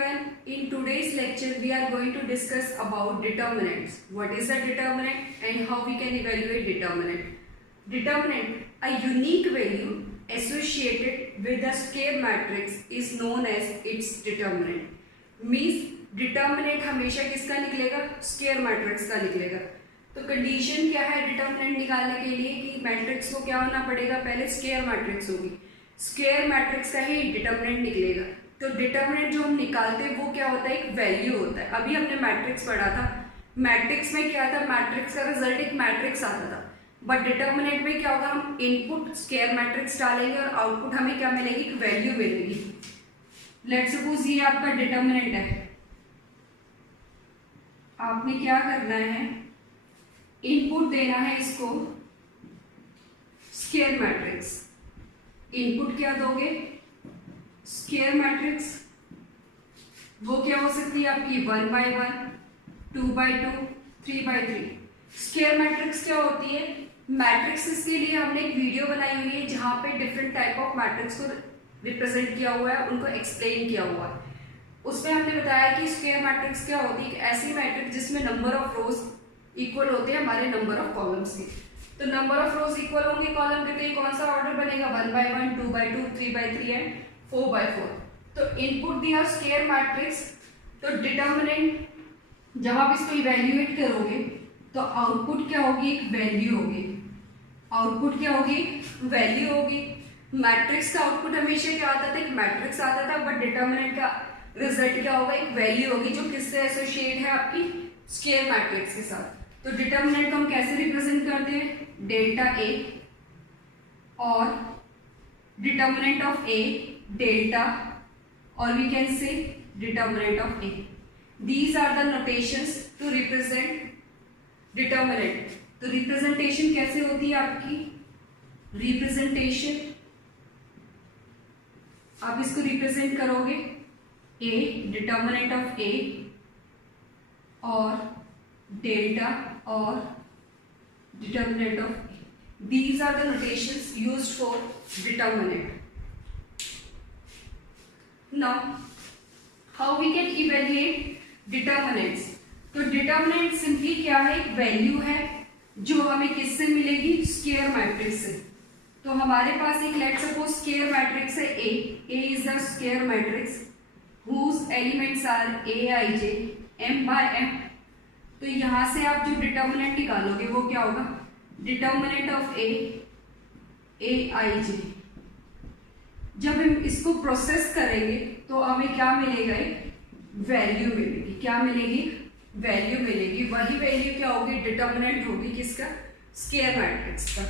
everyone. In today's lecture, we are going to discuss about determinants. What is a determinant and how we can evaluate determinant. Determinant, a unique value associated with a square matrix is known as its determinant. Means determinant हमेशा किसका निकलेगा? Square matrix का निकलेगा. तो condition क्या है determinant निकालने के लिए कि मैट्रिक्स को क्या होना पड़ेगा? पहले स्क्वायर मैट्रिक्स होगी. स्क्वायर मैट्रिक्स का ही डिटर्मिनेंट निकलेगा. तो डिटर्मिनेंट जो हम निकालते हैं वो क्या होता है? एक वैल्यू होता है. अभी हमने मैट्रिक्स पढ़ा था. मैट्रिक्स में क्या था? मैट्रिक्स का रिजल्ट एक मैट्रिक्स आता था. बट डिटर्मिनेंट में क्या होगा? हम इनपुट स्क्वायर मैट्रिक्स डालेंगे और आउटपुट हमें क्या मिलेगी? एक वैल्यू मिलेगी. लेट्स सपोज ये आपका डिटर्मिनेंट है. आपने क्या करना है? इनपुट देना है इसको स्क्वायर मैट्रिक्स. इनपुट क्या दोगे? Square matrix. वो क्या हो सकती है आपकी? 1/1, 2/2, 3/3. स्क्वायर मैट्रिक्स क्या होती है? मैट्रिक्स के लिए हमने एक वीडियो बनाई हुई है जहां पे डिफरेंट टाइप ऑफ मैट्रिक्स को रिप्रेजेंट किया हुआ है, उनको एक्सप्लेन किया हुआ है. उसमें हमने बताया कि स्क्वायर मैट्रिक्स क्या होती है? ऐसी मैट्रिक्स जिसमें नंबर ऑफ रोज इक्वल होते हैं हमारे नंबर ऑफ कॉलम्स के. तो नंबर ऑफ रोज इक्वल होंगे कॉलम के, तो ये कौन सा ऑर्डर बनेगा? 1/1, 2/2, 3/3 एंड 4/4. तो इनपुट दिया स्क्वायर मैट्रिक्स. तो डिटर्मिनेंट जब आप इसको इवेल्युएट करोगे तो आउटपुट क्या होगी? एक वैल्यू होगी. आउटपुट क्या होगी? वैल्यू होगी. मैट्रिक्स का आउटपुट हमेशा क्या आता था? एक मैट्रिक्स आता था. बट डिटर्मिनेंट का रिजल्ट क्या होगा? एक वैल्यू होगी जो किससे एसोसिएट है? आपकी स्क्वायर मैट्रिक्स के साथ. तो डिटर्मिनेंट को हम कैसे रिप्रेजेंट करते हैं? डेल्टा ए और डिटर्मिनेंट ऑफ ए डेल्टा, और we can say determinant of A. These are the notations to represent determinant. तो रिप्रेजेंटेशन कैसे होती है आपकी? रिप्रेजेंटेशन आप इसको रिप्रेजेंट करोगे ए डिटर्मिनेंट ऑफ ए और डेल्टा और determinant of A. These are the notations used for determinant. Now, how we can evaluate determinants? तो determinant simply क्या है? एक वैल्यू है जो हमें किससे मिलेगी? स्क्वायर मैट्रिक्स से. तो हमारे पास एक लेट्स सपोज स्क्वायर मैट्रिक्स है A. A is the square matrix whose elements are Aij m/m. तो यहां से आप जो डिटर्मिनेंट निकालोगे वो क्या होगा? Determinant of A Aij. जब हम इसको प्रोसेस करेंगे तो हमें क्या मिलेगा? एक वैल्यू मिलेगी. क्या मिलेगी? वैल्यू मिलेगी. वही वैल्यू क्या होगी? डिटर्मिनेंट होगी. किसका? स्क्वायर मैट्रिक्स का.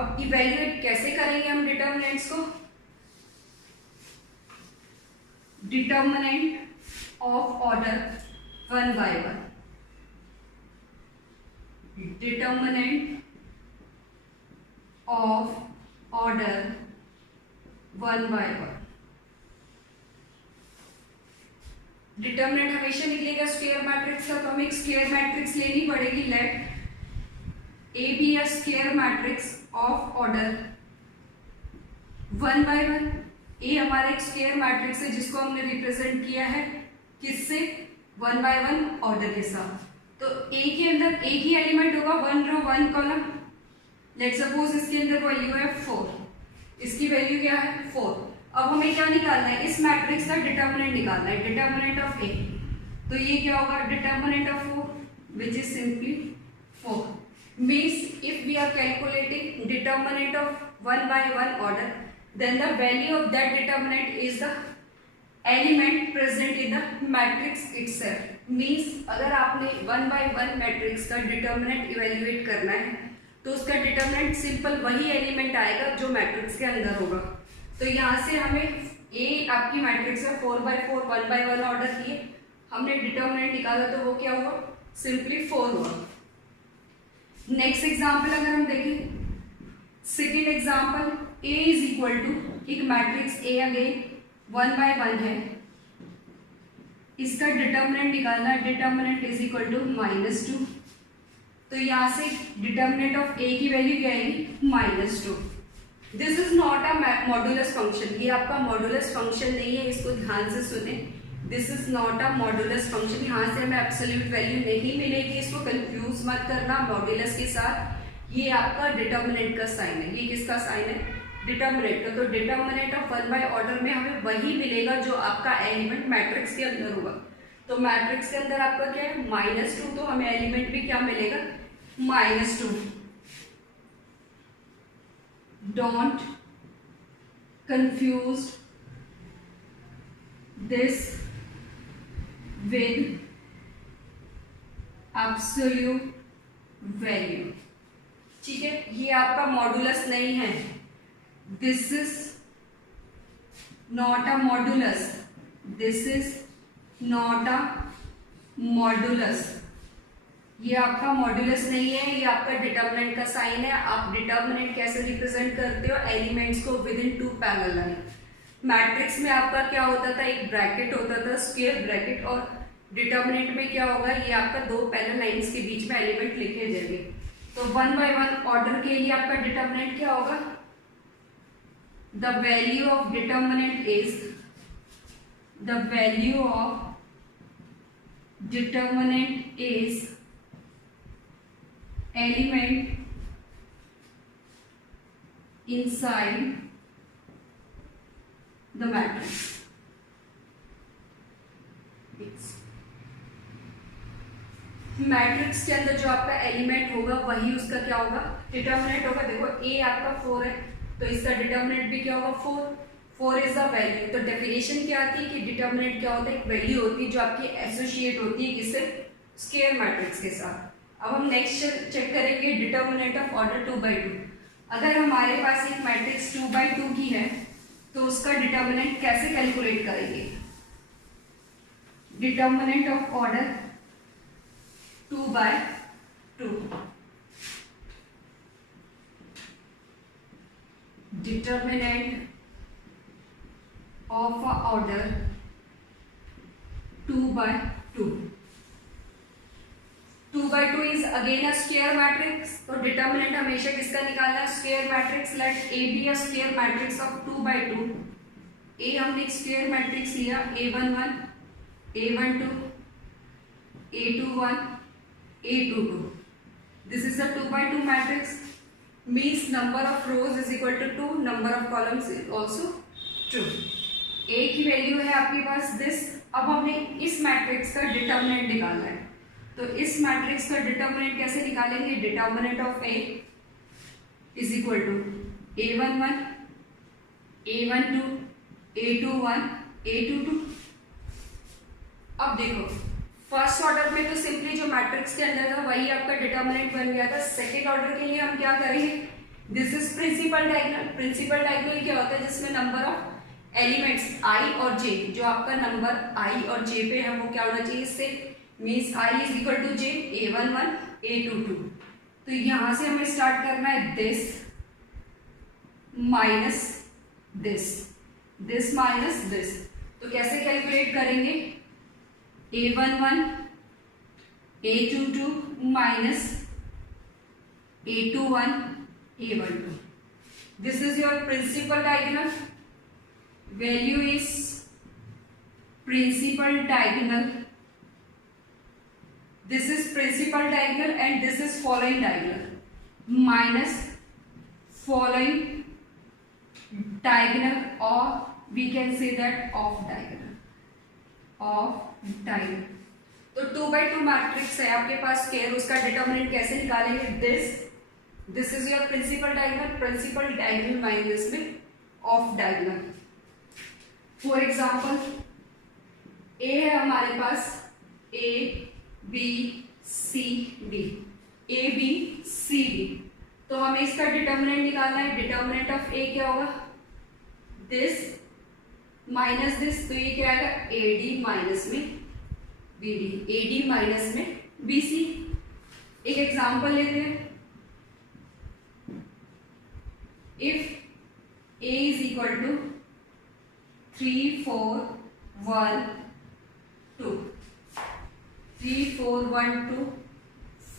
अब इवैल्यूएट कैसे करेंगे हम डिटर्मिनेंट्स को? Determinant of order 1/1. Determinant of order 1/1. Determinant हमेशा निकलेगा स्क्वायर मैट्रिक्स का. तो हमें एक स्क्वायर मैट्रिक्स लेनी पड़ेगी. Let A B a square matrix of order 1/1. A हमारा एक स्क्वायर मैट्रिक्स है जिसको हमने रिप्रेजेंट किया है किससे? 1/1 ऑर्डर के साथ. तो ए के अंदर एक ही एलिमेंट होगा, 1 रो 1 कॉलम. लेट सपोज इसके अंदर वैल्यू है 4. इसकी वैल्यू क्या है? 4. अब हमें क्या निकालना है? इस मैट्रिक्स का डिटर्मिनेंट निकालना है. डिटर्मिनेंट ऑफ ए. तो ये क्या होगा? Determinant of 4 which is simply 4. Means if we are calculating determinant of 1/1 order, then the value of that determinant is the element present in the matrix itself. Means अगर आपने 1/1 matrix का determinant evaluate करना है तो उसका determinant simple वही element आएगा जो मैट्रिक्स के अंदर होगा. तो यहाँ से हमें ए आपकी मैट्रिक्स है 4/4 1/1 ऑर्डर की, हमने डिटर्मिनेंट निकाला तो वो क्या हुआ? सिंपली 4 हुआ. नेक्स्ट एग्जाम्पल अगर हम देखें, second example, A is equal to एक मैट्रिक्स A अगेन 1/1 है. इसका डिटर्मिनेंट निकालना है. Determinant is equal to -2. तो यहाँ से डिटर्मिनेंट ऑफ A की वैल्यू क्या आएगी? -2. This is not a modulus function. ये आपका मॉडुलस फंक्शन नहीं है, इसको ध्यान से सुने. This is not a modulus function, यहाँ से हमें एब्सोल्यूट वैल्यू नहीं मिलेगी, इसको कंफ्यूज मत करना मॉड्यूलस के साथ। ये आपका डिटर्मिनेंट का साइन है, ये किसका साइन है, डिटर्मिनेंट का। तो डिटर्मिनेंट ऑफ 1 बाय ऑर्डर में हमें वही मिलेगा जो आपका एलिमेंट मैट्रिक्स के अंदर होगा। तो मैट्रिक्स के अंदर आपका क्या है -2, तो हमें एलिमेंट भी क्या मिलेगा -2। Don't confuse this with absolute value, ठीक है। ये आपका मॉडुलस नहीं है, this is not a modulus, this is not a modulus, ये आपका मॉडुलस नहीं है, ये आपका डिटर्मिनेंट का साइन है। आप डिटर्मिनेंट कैसे रिप्रेजेंट करते हो, एलिमेंट्स को with in 2 parallel line. Matrix में आपका क्या होता था, एक ब्रैकेट होता था, स्क्वायर ब्रैकेट, और डिटर्मिनेंट में क्या होगा, ये आपका 2 पैरेलल लाइंस के बीच में एलिमेंट लिखे जाएंगे। तो 1 बाय 1 ऑर्डर के लिए आपका डिटर्मिनेंट क्या होगा, the value of determinant is, the value of determinant is element inside the matrix. Matrix के अंदर जो आपका एलिमेंट होगा वही उसका क्या होगा, डिटर्मिनेंट होगा। देखो ए आपका 4 है, तो इसका डिटर्मिनेंट भी क्या होगा 4 इज द वैल्यू। तो डेफिनेशन क्या आती है कि डिटर्मिनेंट क्या होता है, एक वैल्यू होती है जो आपकी एसोसिएट होती है किससे, स्क्वायर मैट्रिक्स के साथ। अब हम नेक्स्ट चेक करेंगे डिटर्मिनेंट ऑफ ऑर्डर 2 बाई 2। अगर हमारे पास एक मैट्रिक्स 2 बाई 2 की है तो उसका डिटर्मिनेंट कैसे कैलकुलेट करेंगे, determinant of order 2 by 2, determinant of order 2 by 2, 2 by 2 is again a square matrix. तो डिटर्मिनेंट हमेशा किसका निकालना है, square matrix. Let A B a square matrix of 2 by 2। A हमने एक स्क्वायर मैट्रिक्स लिया, A11 A12 A21 A22। This is a 2 by 2 matrix, means number of rows is equal to 2, number of columns is also 2। ए की value है आपके पास this. अब हमने इस matrix का डिटर्मिनेंट निकालना है, तो इस मैट्रिक्स का डिटर्मिनेंट कैसे निकालेंगे, determinant of A is equal to A11 A12 A21 A22। अब देखो फर्स्ट ऑर्डर में तो सिंपली जो मैट्रिक्स के अंदर था वही आपका डिटर्मिनेंट बन गया था। सेकेंड ऑर्डर के लिए हम क्या करेंगे, this is principal diagonal. Principal diagonal क्या होता है, जिसमें नंबर ऑफ एलिमेंट्स i और j, जो आपका नंबर i और j पे है वो क्या होना चाहिए, इससे means i is equal to j, A11 A22। तो यहां से हमें स्टार्ट करना है this minus this, this minus this. तो कैसे कैलकुलेट करेंगे, A11 A22 minus A21 A12। This is your principal diagonal, value is principal diagonal, this is principal diagonal and this is following diagonal minus following diagonal, or we can say that of diagonal, of diagonal। तो 2 by 2 matrix है आपके पास square, उसका determinant कैसे निकालेंगे, this is your principal diagonal, principal diagonal minus में of diagonal. For example A है हमारे पास A B C D, A B C D. तो हमें इसका डिटर्मिनेंट निकालना है, डिटर्मिनेंट ऑफ ए क्या होगा, दिस माइनस दिस, तो ये क्या आएगा ए डी माइनस में B D, A D minus में बी सी। एक एग्जांपल लेते हैं, if A is equal to 3 4 1 2, 3 4 1 2,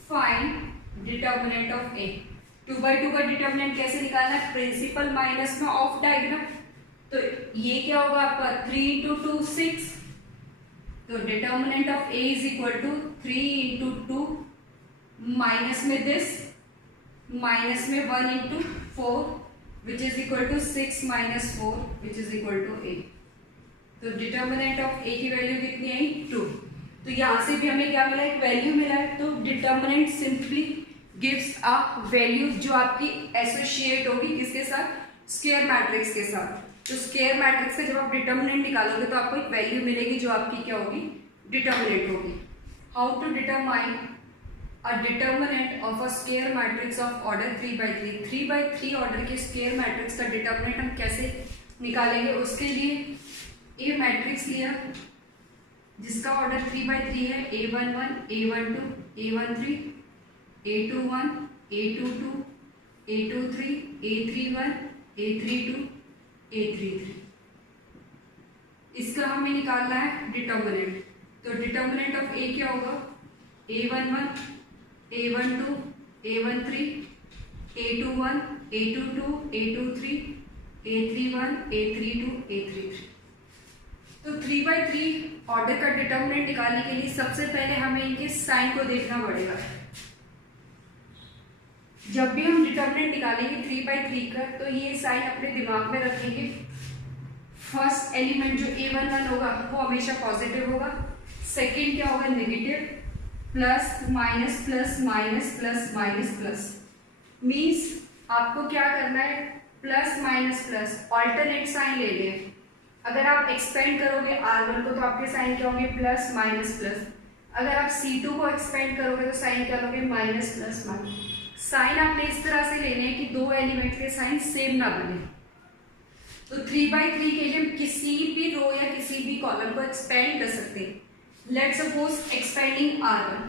find determinant of A. 2 by 2 का डिटर्मिनेंट कैसे निकालना है, प्रिंसिपल माइनस में ऑफ डायगोनल। तो ये क्या होगा आपका 3 into 2 6, तो determinant of A is equal to 3 into 2 minus में दिस, माइनस में 1 into 4 which is equal to 6 minus 4 which is equal to 8। तो डिटर्मिनेंट ऑफ ए की वैल्यू कितनी आई 2। तो यहाँ से भी हमें क्या मिला, एक वैल्यू मिला है। तो determinant simply gives a value जो आपकी एसोसिएट होगी किसके साथ, स्क्वायर मैट्रिक्स के साथ। तो स्क्वायर मैट्रिक्स से जब आप डिटर्मिनेंट निकालोगे तो आपको एक वैल्यू मिलेगी जो आपकी क्या होगी, डिटर्मिनेंट होगी। How to determine a determinant of a square matrix of order 3/3। 3/3 order के स्क्वायर मैट्रिक्स का डिटर्मिनेंट हम कैसे निकालेंगे, उसके लिए ए मैट्रिक्स लिया जिसका ऑर्डर 3/3 है, A11, A12, A13, A21, A22, A23, A31, A32, A33। इसका हमें निकालना है डिटर्मिनेंट। तो डिटर्मिनेंट ऑफ ए क्या होगा, A11, A12, A13, A21, A22, A23, A31, A32, A33। तो 3/3 ऑर्डर का डिटर्मिनेंट निकालने के लिए सबसे पहले हमें इनके साइन को देखना पड़ेगा। जब भी हम डिटर्मिनेंट निकालेंगे 3/3 का, तो ये साइन अपने दिमाग में रखेंगे। फर्स्ट एलिमेंट जो A11 होगा वो हमेशा पॉजिटिव होगा, सेकंड क्या होगा negative, plus minus plus minus plus minus plus. Means आपको क्या करना है, plus minus plus alternate sign ले लें। अगर आप एक्सपेंड करोगे R1 को तो आपके साइन क्या होंगे, प्लस माइनस प्लस। अगर आप C2 को एक्सपेंड करोगे तो साइन क्या लोगे, माइनस प्लस माइनस। साइन आपने इस तरह से लेने हैं कि दो एलिमेंट के साइन सेम ना बने। तो 3/3 के लिए हम किसी भी रो या किसी भी कॉलम को एक्सपेंड कर सकते हैं। Let suppose expanding R1,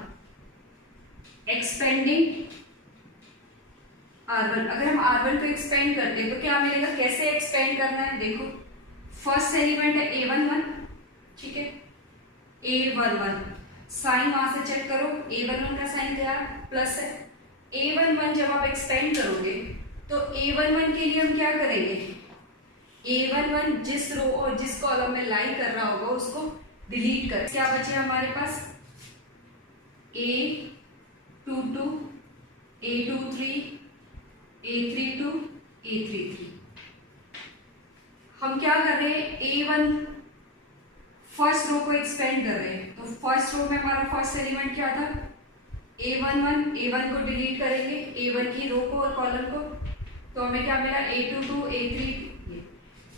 expanding R1। अगर हम R1 को एक्सपेंड करते हैं तो क्या मिलेगा, कैसे एक्सपेंड करना है, देखो फर्स्ट एलिमेंट है A11, ठीक है, A11 साइन वहां से चेक करो, A11 का साइन क्या है, प्लस है। A11 जब आप एक्सपेंड करोगे तो A11 के लिए हम क्या करेंगे, A11 जिस रो और जिस कॉलम में लाई कर रहा होगा उसको डिलीट कर, क्या बचे हमारे पास, A22, A23, A32, A33। हम क्या कर रहे हैं, A1 फर्स्ट रो को एक्सपेंड कर रहे हैं। तो फर्स्ट रो में हमारा फर्स्ट एलिमेंट क्या था, A11, A1 को डिलीट करेंगे, A1 की रो को और कॉलम को, तो हमें क्या मिला, A22, A3।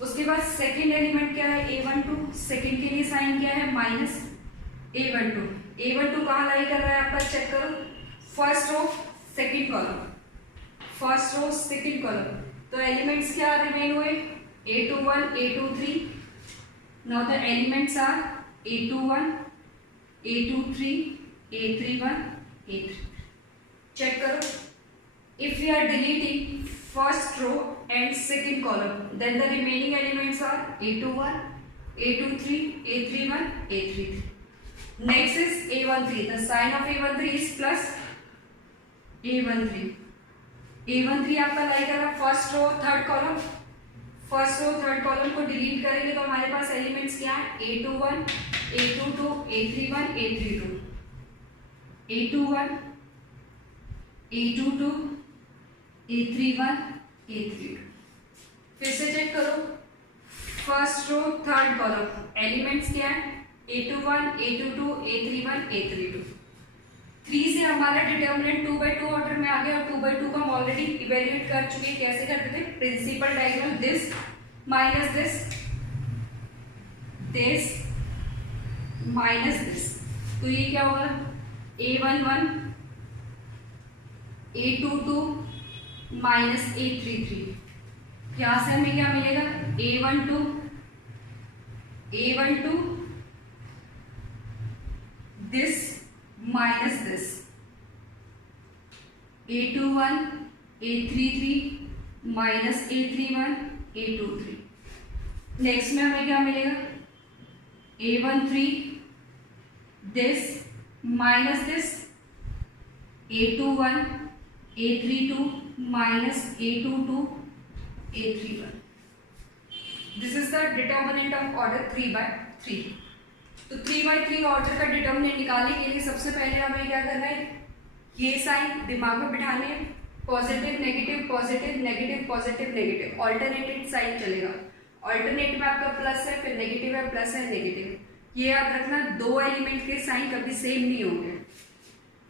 उसके बाद सेकंड एलिमेंट क्या है, A12, सेकंड के लिए साइन क्या है, माइनस A12। A12 कहाँ लाई कर रहा है आपका, चेक करो, first row second column, first row second column. तो एलिमेंट्स क्या रिमेन हुए, A21, A23। now the elements are A21, A23, A31, A3। check करो, if we are deleting first row and second column then the remaining elements are A21, A23, A31, A33। next is A13, the sign of A13 is plus A13। A13 आपका लाई कर रहा है first row third column, first row third column को delete करेंगे तो हमारे पास elements क्या है, A21, A22, A31, A32, A21, A22, A31, A32। फिर से चेक करो, first row third column elements क्या है, A21, A22, A31, A32। 3 से हमारा डिटर्मिनेंट 2/2 ऑर्डर में आ गया और 2/2 को हम ऑलरेडी इवेल्युएट कर चुके हैं। कैसे करते थे, principal diagonal, this minus this, this minus this. तो ये क्या होगा, A11, A22 माइनस A33। यहां से हमें क्या मिलेगा, A12, this minus this, A21, A33 minus A31, A23। Next में हमें क्या मिलेगा, A13 this minus this, A21, A32 minus A22, A31। This is the determinant of order 3/3। तो 3/3 ऑर्डर का डिटर्मिनेंट निकालने के लिए सबसे पहले हमें क्या करना है, ये साइन दिमाग में बिठाने हैं, positive negative positive negative positive negative, alternated sign चलेगा। ऑल्टरनेट में आपका प्लस है, फिर नेगेटिव है, प्लस है, नेगेटिव। ये याद रखना, दो एलिमेंट के साइन कभी सेम नहीं होंगे।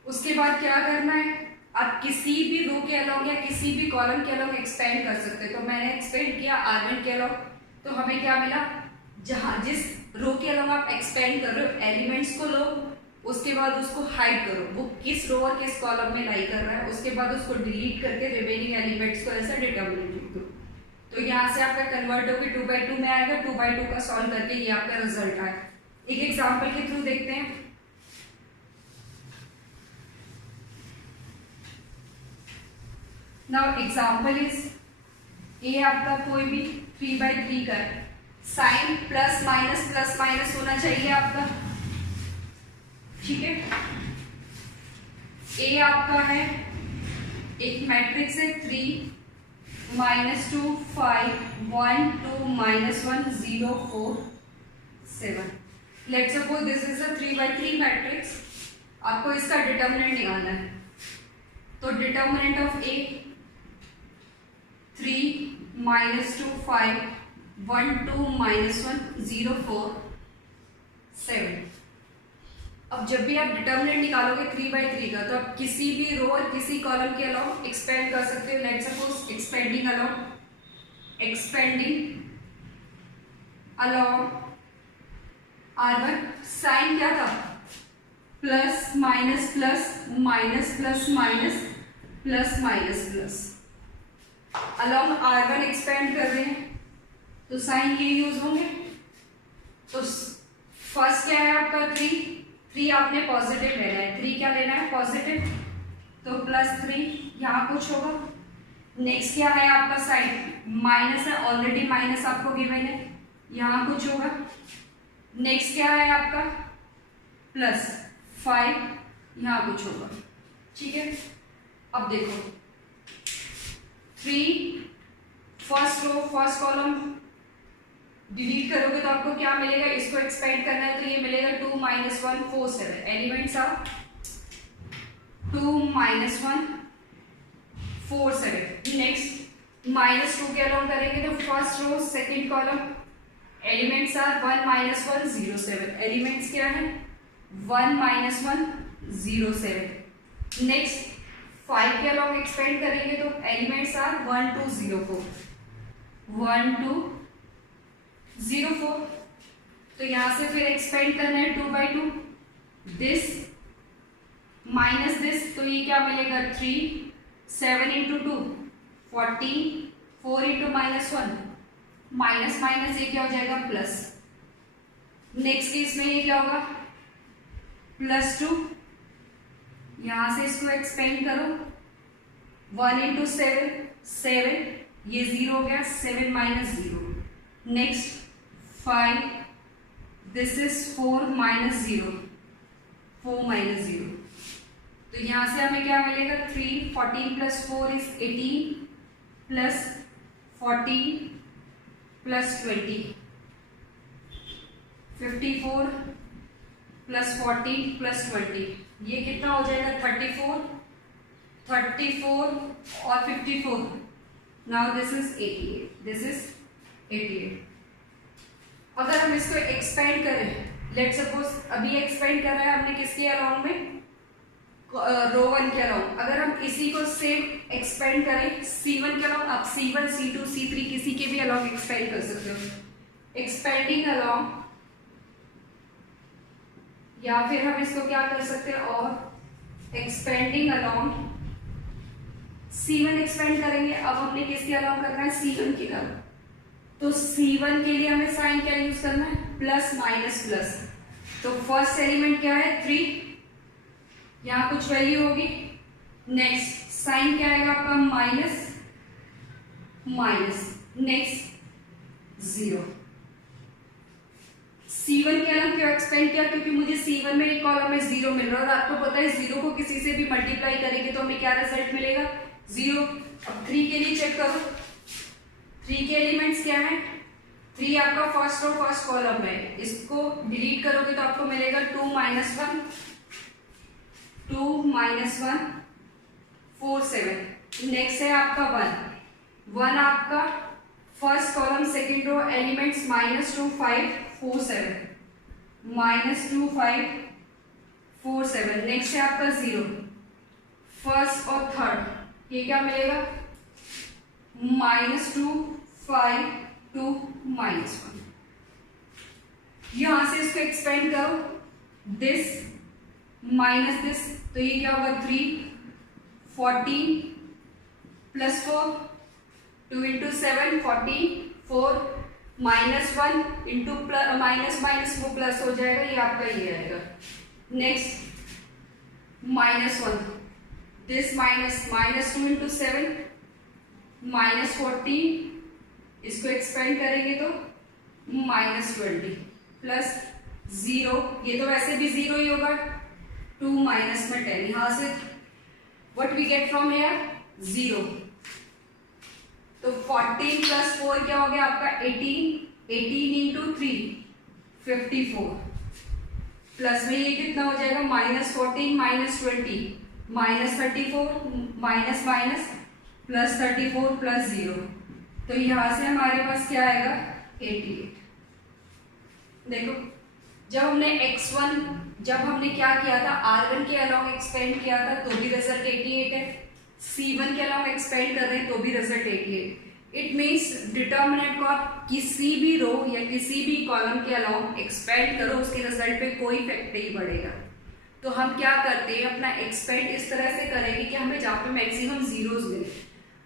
उसके बाद क्या करना है, आप किसी भी रो के अलॉन्ग या किसी भी कॉलम के अलॉन्ग एक्सपेंड कर सकते हैं। तो मैंने एक्सपेंड किया R1 के अलॉन्ग, तो हमें क्या मिला, जहां जिस रो के अलॉन्ग आप एक्सपेंड कर रहे हो एलिमेंट्स को लो, उसके बाद उसको हाइड करो, वो किस रो और किस कॉलम में लाई कर रहा है, उसके बाद उसको डिलीट करके रिमेनिंग एलिमेंट्स को ऐसा डिटर्मिनेंट लिख दो। तो यहाँ से आपका कन्वर्ट होकर 2/2 में आएगा, 2/2 का सॉल्व करके ये आपका रिजल्ट आए। एक एग्जाम्पल के थ्रू देखते हैं। नाउ एग्जाम्पल इज, ये आपका कोई भी 3/3 का है, साइन प्लस माइनस होना चाहिए आपका, ठीक है। ए आपका है एक मैट्रिक्स है 3 -2 5 1 2 -1 0 4 7। Let's suppose this is a 3/3 matrix. आपको इसका डिटर्मिनेंट निकालना है, तो डिटर्मिनेंट ऑफ ए 3 -2 5 1 2 -1 0 4 7। अब जब भी आप डिटर्मिनेंट निकालोगे 3/3 का, तो आप किसी भी रो और किसी कॉलम के अलॉन्ग एक्सपेंड कर सकते हो। Let's suppose expanding along R1, sign क्या था, plus minus plus minus plus minus plus minus plus, along R1 expand कर रहे हैं तो साइन ये यूज होंगे। तो फर्स्ट क्या है आपका 3 आपने पॉजिटिव लेना है, 3 क्या लेना है पॉजिटिव, तो +3 यहाँ कुछ होगा। नेक्स्ट क्या है आपका साइन माइनस है, ऑलरेडी माइनस आपको गिवन है, यहाँ कुछ होगा। नेक्स्ट क्या है आपका +5, यहाँ कुछ होगा, ठीक है। अब देखो 3 first row first column delete करोगे तो आपको क्या मिलेगा, इसको एक्सपेंड करना है तो ये मिलेगा 2 -1 4 7। Elements are 2 -1 4 7। नेक्स्ट -2 के अलॉन्ग करेंगे तो first row second column elements are 1 -1 0 7। Elements क्या है 1 -1 0 7। नेक्स्ट 5 के अलॉन्ग एक्सपेंड करेंगे तो एलिमेंट्स आर 1 2 0 4 1 2 0 4। तो यहां से फिर एक्सपेंड करना है 2/2, दिस माइनस दिस, तो ये क्या मिलेगा 3 7 × 2 14 4 × -1 माइनस माइनस, ये क्या हो जाएगा प्लस। नेक्स्ट केस में ये क्या होगा +2, यहां से इसको एक्सपेंड करो 1 × 7 7, ये 0 हो गया 7 - 0। Next 5, this is 4 - 0 4 - 0। तो यहां से हमें क्या मिलेगा 3 14 + 4 इज 18 + 14 + 20 54 + 14 + 20, ये कितना हो जाएगा 34 और 54। Now this is 88, this is 88। अगर हम इसको एक्सपेंड करें, लेट सपोज अभी एक्सपेंड कर रहे हैं हमने किसके अलॉन्ग में, रो 1 के अलॉन्ग। अगर हम इसी को सेम एक्सपेंड करें C1 के अलॉन्ग, आप C1 C2 C3 किसी के भी अलॉन्ग एक्सपेंड कर सकते हो। एक्सपेंडिंग अलॉन्ग, या फिर हम इसको क्या कर सकते हैं और एक्सपेंडिंग अलॉन्ग C1 एक्सपेंड करेंगे। अब हमने किसके अलॉन्ग करना है C1 के अलॉन्ग, तो C1 के लिए हमें साइन क्या यूज करना है प्लस माइनस प्लस। तो फर्स्ट एलिमेंट क्या है 3, यहाँ कुछ वैल्यू होगी। नेक्स्ट साइन क्या आएगा आपका माइनस माइनस, नेक्स्ट 0। C1 के अलग क्यों एक्सपेंड किया, क्योंकि मुझे C1 में एक कॉलम में 0 मिल रहा है और आपको पता है 0 को किसी से भी मल्टीप्लाई करेंगे तो हमें क्या रिजल्ट मिलेगा 0। अब 3 के लिए चेक करो, 3 के एलिमेंट्स क्या है 3 आपका फर्स्ट रो फर्स्ट कॉलम है, इसको डिलीट करोगे तो आपको मिलेगा 2 माइनस 1 4 7। नेक्स्ट है आपका 1 आपका first column second row elements -2 5 4 7 -2 5 4 7। Next है आपका 0 फर्स्ट और थर्ड, ये क्या मिलेगा -2 5 2 -1। यहां से इसको एक्सपेंड करो, दिस माइनस दिस, तो ये क्या होगा 3 14 plus 4 2 into 7 14 4 -1 into minus minus वो प्लस हो जाएगा, ये आपका ये आएगा। नेक्स्ट -1 दिस -2 इंटू 7 -14, इसको एक्सपेंड करेंगे तो -20 प्लस 0, ये तो वैसे भी 0 ही होगा, 2 माइनस में 10, यहां से what we get from here 0। तो 14 प्लस 4 क्या हो गया आपका 18 इंटू 3 54 प्लस में ये कितना हो जाएगा -14 -20 -34 माइनस माइनस प्लस 34 प्लस 0, तो यहां से हमारे पास क्या आएगा 88। देखो जब हमने क्या किया था R1 के अलाउंग एक्सपेंड किया था तो भी रिजल्ट 88 है, C1 के अलाउंग एक्सपेंड कर रहे हैं तो भी रिजल्ट 88। इट मीन्स डिटर्मिनेंट को आप किसी भी रो या किसी भी कॉलम के अलाउंग एक्सपेंड करो, उसके रिजल्ट पे कोई इफेक्ट नहीं पड़ेगा। तो हम क्या करते हैं, अपना एक्सपेंड इस तरह से करेंगे कि हमें जहाँ पे मैक्सिमम जीरोज मिले।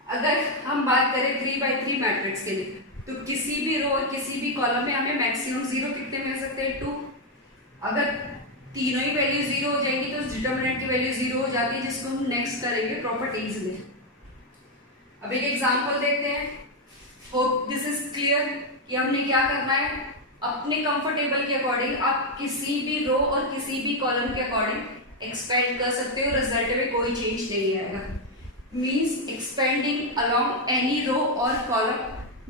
अगर हम बात करें 3x3 मैट्रिक्स के लिए, तो किसी भी रो और किसी भी कॉलम में हमें मैक्सिमम जीरो कितने मिल सकते हैं 2। अगर तीनों ही वैल्यू 0 हो जाएंगी तो डिटर्मिनेंट की वैल्यू 0 हो जाती है, जिसको हम नेक्स्ट करेंगे प्रॉपर्टीज में। अब एक एग्जांपल देखते हैं। होप दिस इज क्लियर कि हमने क्या करना है, अपने कंफर्टेबल के अकॉर्डिंग आप किसी भी रो और किसी भी कॉलम के अकॉर्डिंग एक्सपेंड कर सकते हो, रिजल्ट में कोई चेंज नहीं आएगा। Means expanding along any row और column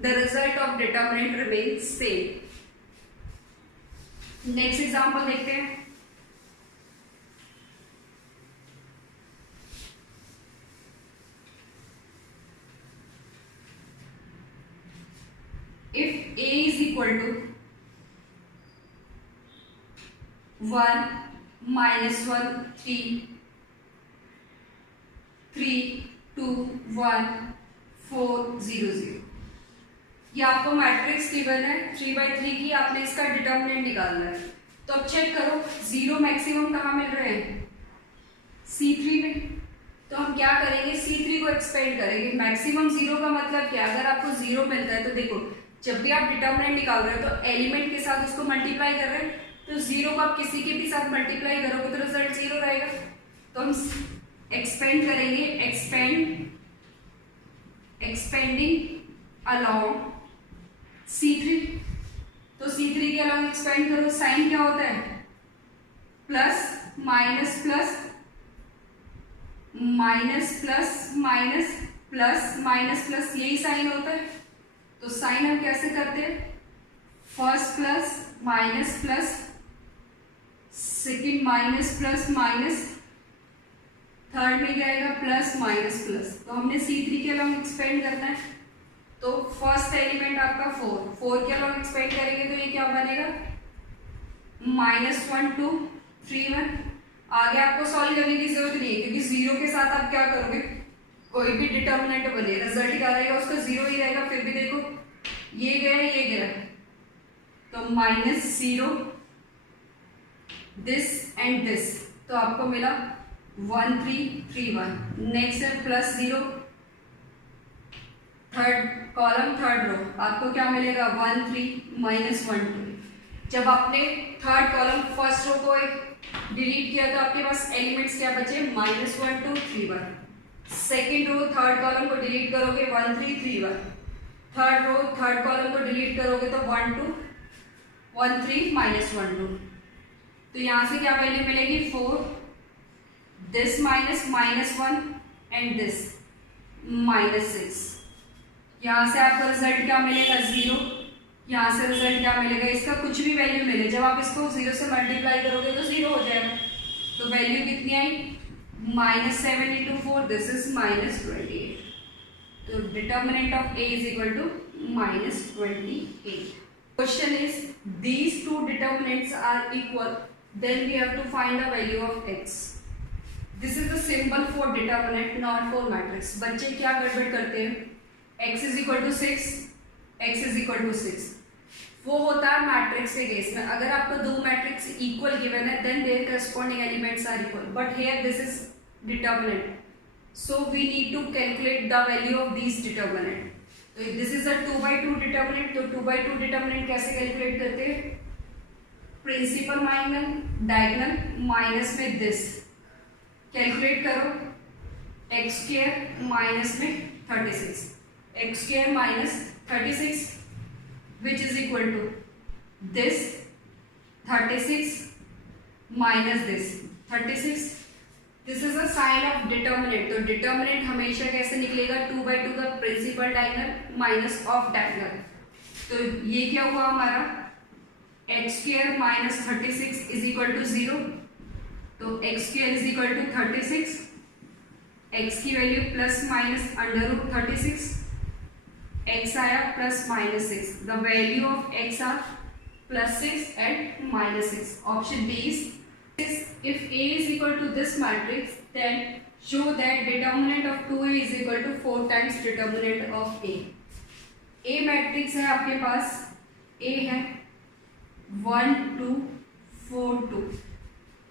the result of determinant remains same. Next example देखते हैं। If A is equal to 1 -1 3 3 2 1 4 0 0, ये आपको मैट्रिक्स गिवन है 3x3 की, आपने इसका डिटर्मिनेंट निकालना है। तो अब चेक करो 0 मैक्सिमम कहाँ मिल रहे हैं C3 में, तो हम क्या करेंगे C3 को एक्सपेंड करेंगे। मैक्सिमम 0 का मतलब क्या, अगर आपको 0 मिलता है तो देखो जब भी आप डिटर्मिनेंट निकाल रहे हो तो एलिमेंट के साथ उसको मल्टीप्लाई कर रहे हैं, तो 0 को आप किसी के भी साथ मल्टीप्लाई करोगे तो रिजल्ट 0 रहेगा। तो हम एक्सपेंड करेंगे, एक्सपेंडिंग अलोंग C3, तो C3 के अलोंग एक्सपेंड करो, साइन क्या होता है plus minus plus minus plus minus plus minus plus, यही साइन होता है। तो साइन हम कैसे करते हैं, first plus minus plus second minus plus minus, third में क्या आएगा प्लस माइनस प्लस। तो हमने C3 के अलाउंग एक्सपेंड करना है, तो फर्स्ट एलिमेंट आपका 4 के अलाउंग एक्सपेंड करेंगे तो ये क्या बनेगा -1 2 3 1। आगे आपको सॉल्व करने की जरूरत नहीं है, क्योंकि 0 के साथ आप क्या करोगे, कोई भी डिटर्मिनेंट बने रिजल्ट क्या रहेगा उसका 0 ही रहेगा। फिर भी देखो ये गया ये गया, तो -0 दिस एंड दिस, तो आपको मिला 1 3 3 1। नेक्स्ट है +0 थर्ड कॉलम थर्ड रो, आपको क्या मिलेगा 1 3 -1 2। जब आपने थर्ड कॉलम फर्स्ट रो को डिलीट किया तो आपके पास एलिमेंट्स क्या बचे -1 2 3 1। सेकेंड रो थर्ड कॉलम को डिलीट करोगे 1 3 3 1। थर्ड रो थर्ड कॉलम को डिलीट करोगे तो 1 2 1 3 -1 2। तो यहां से क्या वैल्यू मिलेगी 4, दिस -1 एंड दिस -6। यहां से आपको रिजल्ट क्या मिलेगा 0 यहाँ से रिजल्ट क्या मिलेगा, इसका कुछ भी वैल्यू मिले, जब आप इसको 0 से मल्टीप्लाई करोगे तो 0 हो जाएगा। तो वैल्यू कितनी आई, -7 × 4, दिस इज -28। तो determinant of a is equal to -28। Question is these two determinants are equal, then we have to find the value of x. This is the symbol for determinant, not for matrix. बच्चे क्या गड़बड़ करते हैं, x is equal to 6, x is equal to 6, वो होता है matrix के case में। अगर आपको दो मैट्रिक्स इक्वल गिवन है then their corresponding elements are equal, but here this is determinant, so we need to calculate the value of this determinant. तो दिस इज अ 2/2 डिटर्मिनेंट, तो 2/2 डिटर्मिनेंट कैसे calculate करते हैं, प्रिंसिपल माइनस डायगोनल माइनस में this, calculate करो x² minus में 36, x² minus 36 which is equal to this 36 minus this 36. This is a sign of determinant. तो determinant हमेशा कैसे निकलेगा, 2/2 का principal diagonal minus of diagonal. तो ये क्या हुआ हमारा, x² minus 36 is equal to 0। तो x² is equal to 36, x की वैल्यू प्लस माइनस √36, x आया +-6, the value of x are +6 and -6. Option B is if a is equal to this matrix then show that determinant of 2a is equal to 4 times determinant of a. a matrix है आपके पास, a है 1 2 4 2,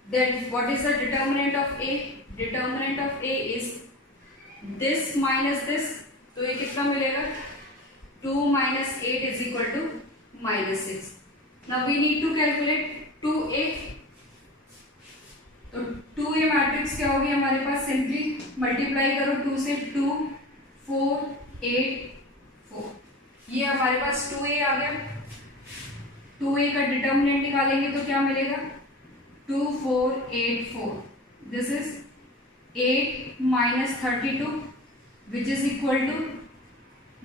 then what is the determinant of a, determinant of a is this minus this, तो ये कितना मिलेगा, 2 minus 8 is equal to -6. Now we need to calculate 2a. तो 2a matrix क्या होगी हमारे पास, सिंपली मल्टीप्लाई करो 2 से, 2 4 8 4, ये हमारे पास 2a आ गया। 2a का डिटर्मिनेंट निकालेंगे तो क्या मिलेगा, 2 4 8 4, this is 8 minus 32 which is equal to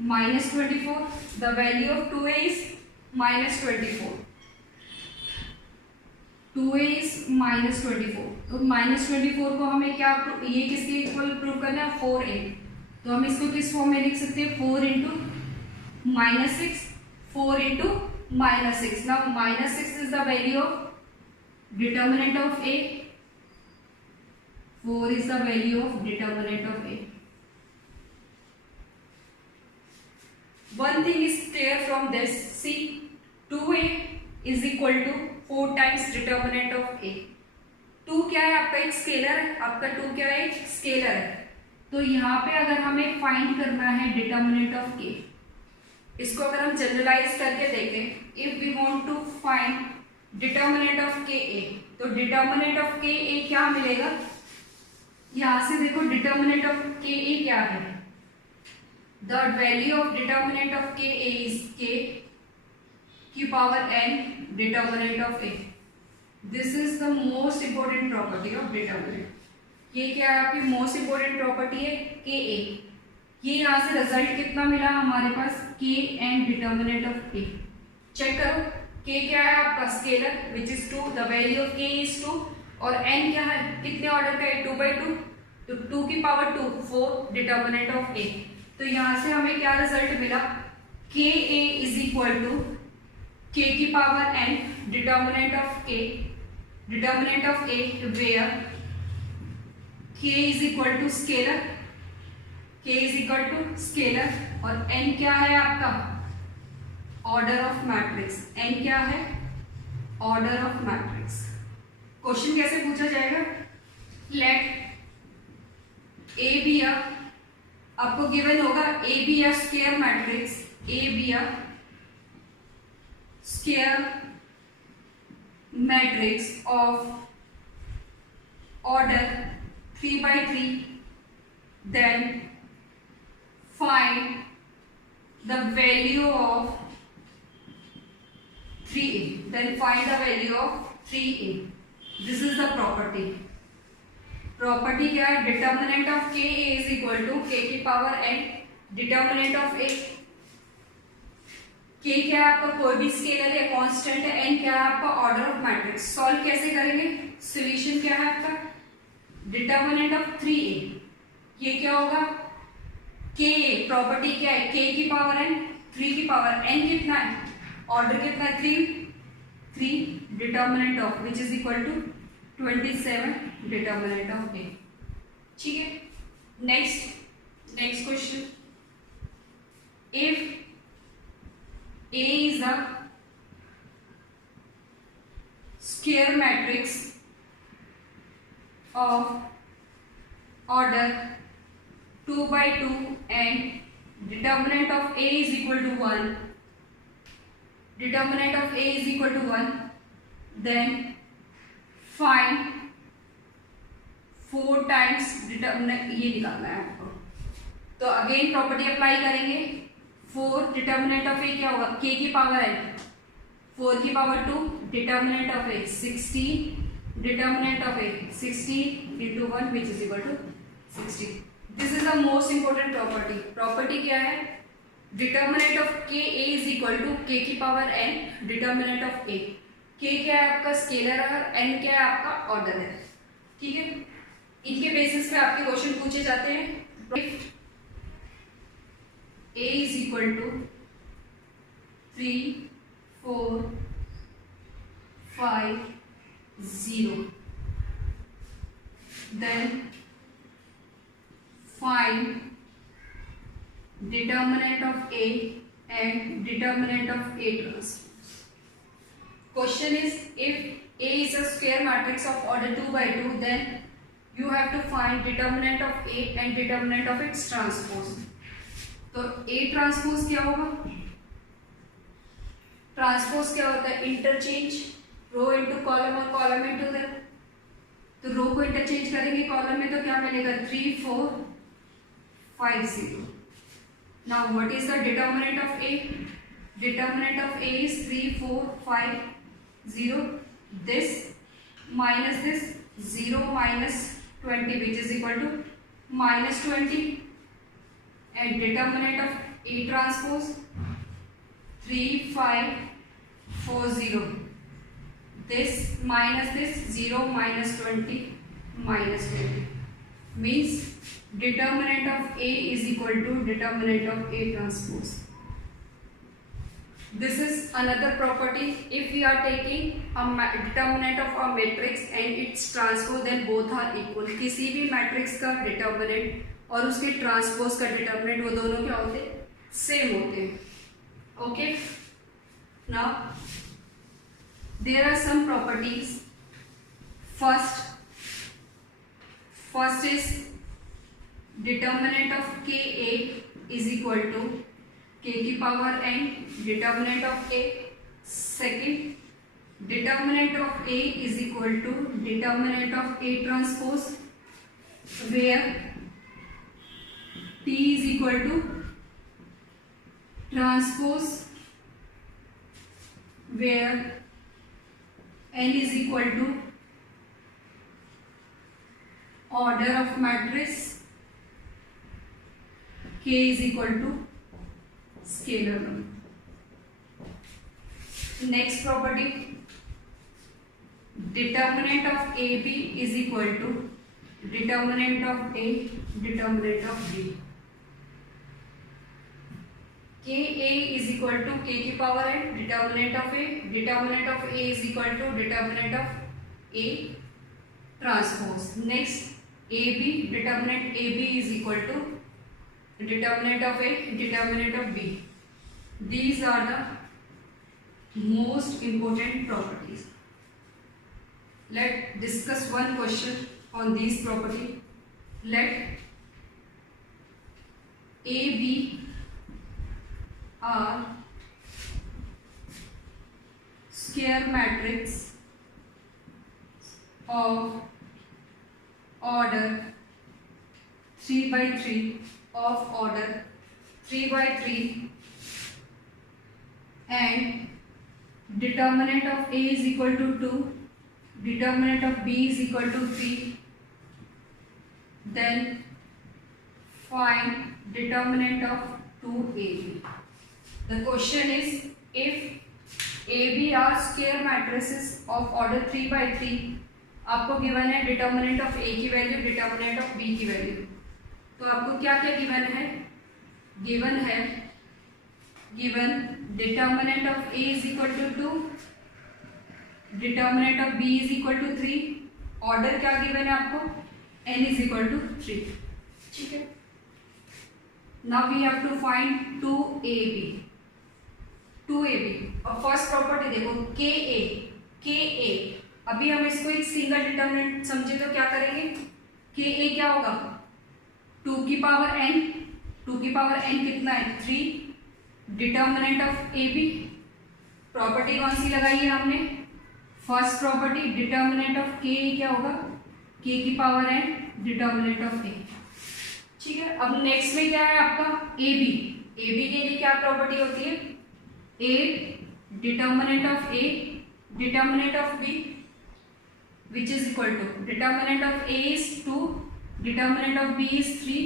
-24. The value of 2a is -24. 2a is -24. तो -24 को हमें क्या, ये किसके इक्वल प्रूव करना है, 4a। तो हम इसको किस फॉर्म में लिख सकते हैं, 4 × -6, 4 × -6. Now -6 is the value of determinant of a, 4 is the value of determinant of a. One thing is clear from this, see 2a is equal to 4 times determinant of a. 2 क्या है आपका, एक scalar है, आपका 2 क्या है, एक scalar है। तो यहाँ पे अगर हमें फाइंड करना है डिटर्मिनेंट ऑफ k, इसको अगर हम जनरलाइज करके देखें, if we want to find determinant of ka, तो डिटर्मिनेंट ऑफ ka क्या मिलेगा, यहाँ से देखो डिटर्मिनेंट ऑफ ka क्या है, the value of determinant of k is k की power n determinant of a. This is the most important property of determinant. ये क्या है आपकी मोस्ट इंपोर्टेंट प्रॉपर्टी है, ka. ये यहाँ से रिजल्ट कितना मिला हमारे पास, k and determinant of a. Check करो, k क्या है आपका scalar which is 2, the value of k is 2, और n क्या है, कितने ऑर्डर का है, 2/2, तो 2 की पावर 2 4 determinant of a. तो यहां से हमें क्या रिजल्ट मिला, ka is equal to k की power n determinant of k, determinant of a where k is equal to scalar, k is equal to scalar, और n क्या है आपका, ऑर्डर ऑफ मैट्रिक्स, n क्या है, ऑर्डर ऑफ मैट्रिक्स। क्वेश्चन कैसे पूछा जाएगा, लेट a बी अ, आपको गिवन होगा A B a square matrix, A B a square matrix of order 3/3, then find the value of 3a, then find the value of 3a. This is the property. Property क्या है, determinant of k is equal to k की power n determinant of a, k क्या है आपका कोई भी scalar या constant है, n क्या है आपका ऑर्डर ऑफ मैट्रिक्स। सॉल्व कैसे करेंगे, सॉल्यूशन क्या है आपका, डिटर्मिनेंट ऑफ 3a, ये क्या होगा, k प्रॉपर्टी क्या है, k की पावर n, 3 की पावर n कितना है, ऑर्डर कितना है 3, determinant of which is equal to 27 determinant of a। ठीक है, next question, if A is a square matrix of order 2 by 2 and determinant of A is equal to 1, then find 4 times determinant, ये निकालना है आपको। तो again property apply करेंगे, 4 determinant of ए क्या होगा, k की पावर है 4 की power 2, determinant of A 16, determinant of A 16 into 1 which is equal to 16। This is the most important property क्या है, determinant of k a is equal to k की power n determinant of a। k क्या है आपका scalar है, n क्या है आपका ऑर्डर है। ठीक है, इनके बेसिस पे आपके क्वेश्चन पूछे जाते हैं। A is equal to 3, 4, 5, 0. Then find determinant of A and determinant of A transpose. Question is, if A is a square matrix of order 2 by 2, then you have to find determinant of A and determinant of its transpose. तो A transpose क्या होगा, transpose क्या होता है, interchange रो into column और column into the, तो रो को interchange करेंगे कॉलम में तो क्या मिलेगा 3, 4, 5, 0। Now what is the determinant of A, determinant of A is 3, 4, 5, 0, this 0 minus 20 which is equal to -20, and determinant of A transpose 3, 5, 4, 0, this minus this 0 minus 20 minus 20 means determinant of A is equal to determinant of A transpose. This is another property. If we are taking a determinant of a matrix and its transpose, then both are equal. किसी भी matrix का determinant और उसके transpose का determinant वो दोनों क्या होते हैं, सेम होते हैं। Okay, now there are some properties. First is determinant of K A is equal to k की power n determinant of a। Second, determinant of a is equal to determinant of A transpose where T is equal to transpose where N is equal to order of matrix, K is equal to scalar number. Next property, determinant of AB is equal to determinant of A, determinant of B। k a is equal to k की power है determinant of A is equal to determinant of A transpose. Next AB, determinant AB is equal to determinant of A, determinant of B. These are the most important properties. Let's discuss one question on these property. Let A, B are square matrix of order 3 by 3 and determinant of A is equal to 2, determinant of B is equal to 3, then find determinant of 2AB. The question is if A B are square matrices of order 3 by 3, आपको given है determinant of A की value, determinant of B की value. तो आपको क्या क्या given है? Given determinant of A is equal to 2, determinant of B is equal to 3, order क्या गिवन है आपको? n is equal to 3। ठीक है, now we have to find 2ab। और फर्स्ट प्रॉपर्टी देखो ka, अभी हम इसको एक सिंगल डिटर्मिनेंट समझे तो क्या करेंगे? ka क्या होगा? 2 की पावर n, 2 की पावर n कितना है? 3, determinant of A B. Property कौन सी लगाई है हमने? फर्स्ट प्रॉपर्टी, डिटर्मिनेंट ऑफ के क्या होगा? k की पावर n, डिटर्मिनेंट ऑफ ए। ठीक है, अब नेक्स्ट में क्या है आपका? ए बी के लिए क्या प्रॉपर्टी होती है? A determinant of A, determinant of B, which is equal to determinant of A is 2, determinant of B is 3।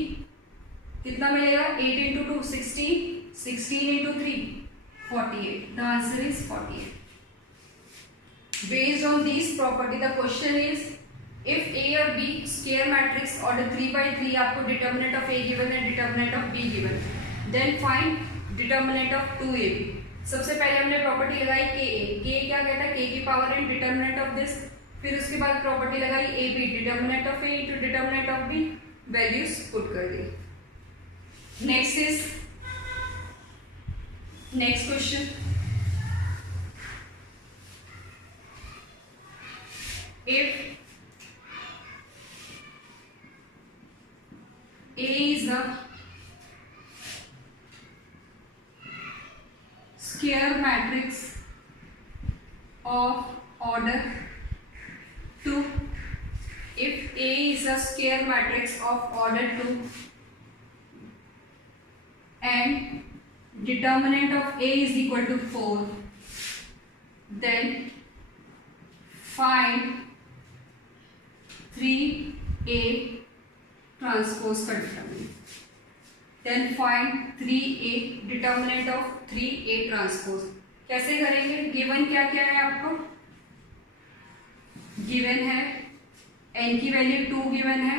कितना मिलेगा? 8 into 2 16, 16 into 3 48। The answer is 48। Based on these property, the question is if A और B square matrix order 3 by 3, आपको determinant of A given है, determinant of B given है, then find determinant of 2AB। सबसे पहले हमने property लगाई ka क्या कहता है? k की power n, determinant of this. फिर उसके बाद प्रॉपर्टी लगाई ab, determinant of a into determinant of b, values put कर दी। Next question, if A is a square matrix of order 2, if A is a square matrix of order 2 and determinant of A is equal to 4, then find 3A transpose का determinant. Then find 3A determinant of 3A transpose. कैसे करेंगे? Given क्या क्या है आपको? Given है n की value 2 given है,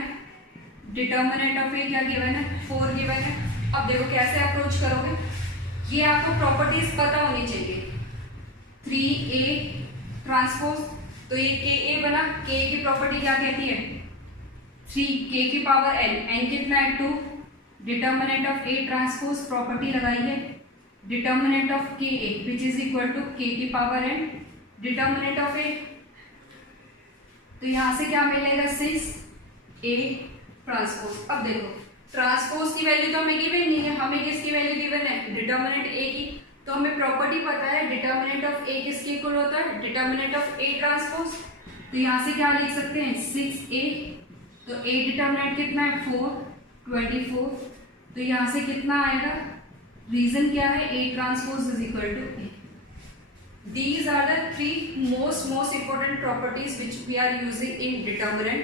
डिटर्मिनेंट ऑफ A क्या गिवन है? 4 गिवन है। अब देखो कैसे अप्रोच करोगे, ये आपको प्रॉपर्टीज पता होनी चाहिए। 3A ट्रांसपोज, तो ये ka बना, k की प्रॉपर्टी क्या कहती है? 3, k की पावर n कितना है? 2, determinant of A transpose, property लगाई है determinant of ka which is equal to k की power n, determinant of A। तो यहां से क्या मिलेगा? 6A transpose. अब देखो ट्रांसपोज की वैल्यू तो हमें गिवन नहीं है, हमें किसकी वैल्यू गिवन है? डिटर्मिनेंट A की। तो हमें प्रॉपर्टी पता है डिटर्मिनेंट ऑफ A किसके इक्वल होता है? Determinant of A transpose. तो यहां से क्या लिख सकते हैं? 6A। तो A डिटर्मिनेंट कितना है? 4, 24। तो यहां से कितना आएगा? रीजन क्या है? A transpose is equal to A। These are the 3 most important properties which we are using in determinant.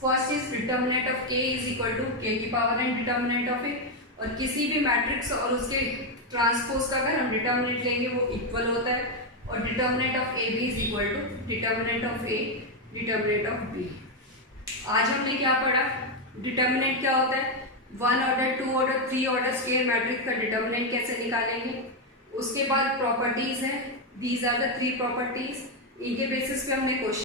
First is determinant of K is equal to K की power n, determinant of A। और किसी भी matrix और उसके transpose का अगर हम determinant लेंगे वो इक्वल होता है, और determinant of A B is equal to determinant of A, determinant of B. आज हमने क्या पढ़ा? डिटर्मिनेंट क्या होता है? 1 order, 2 order, 3 order square matrix का डिटर्मिनेंट कैसे निकालेंगे। उसके बाद प्रॉपर्टीज है, दीज आर द 3 प्रॉपर्टीज, इनके बेसिस पे हमने क्वेश्चन